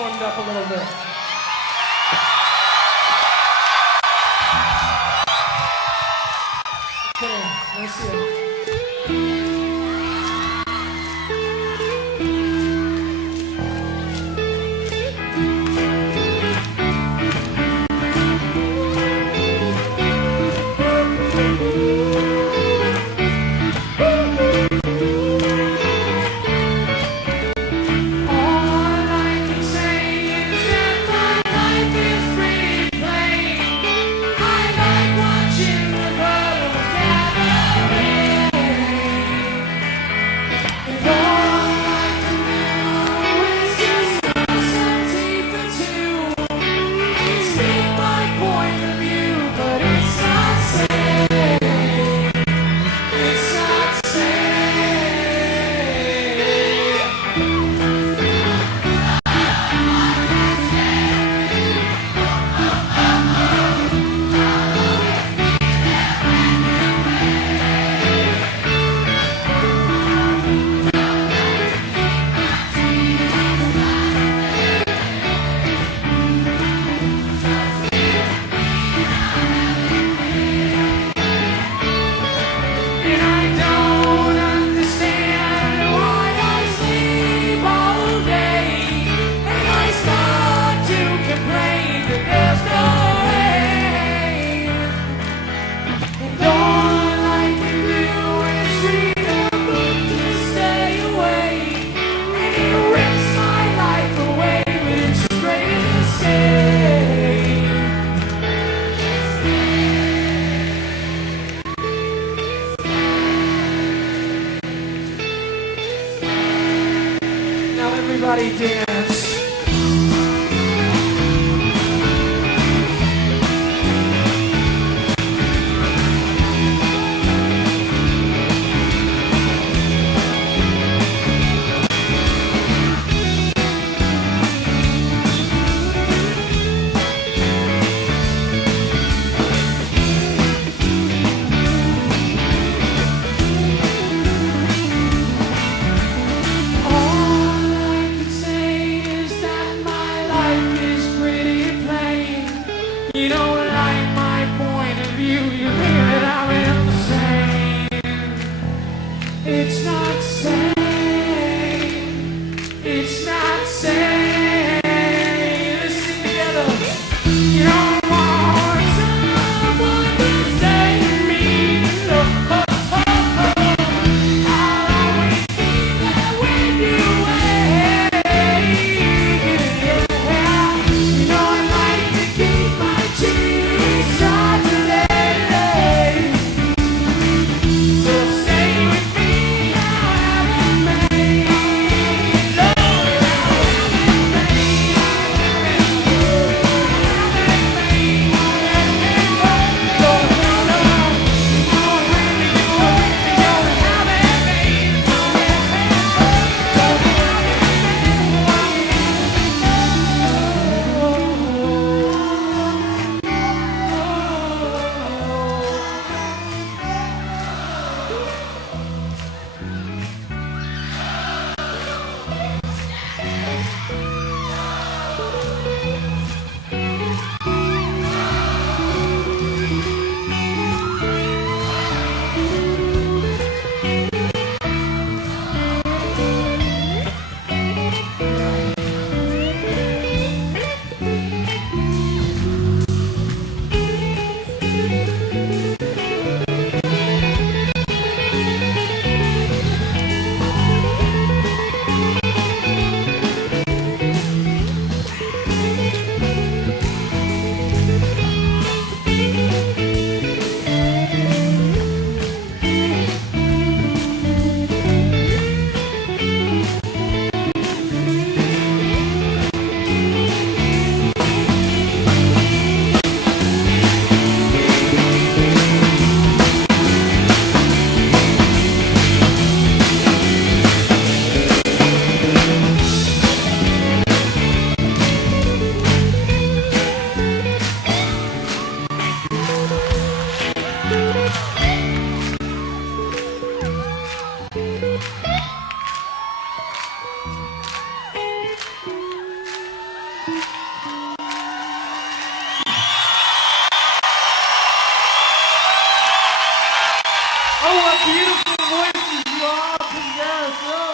warmed up a little bit. Okay, let's see it. Everybody dance. You don't like my point of view, you feel that I'm insane. It's not sane, it's not sane. Let's sing together. You don't want someone to save me. No, I'll always be there when you wait. You know I like to keep my Oh, what beautiful voices you all possess. Oh.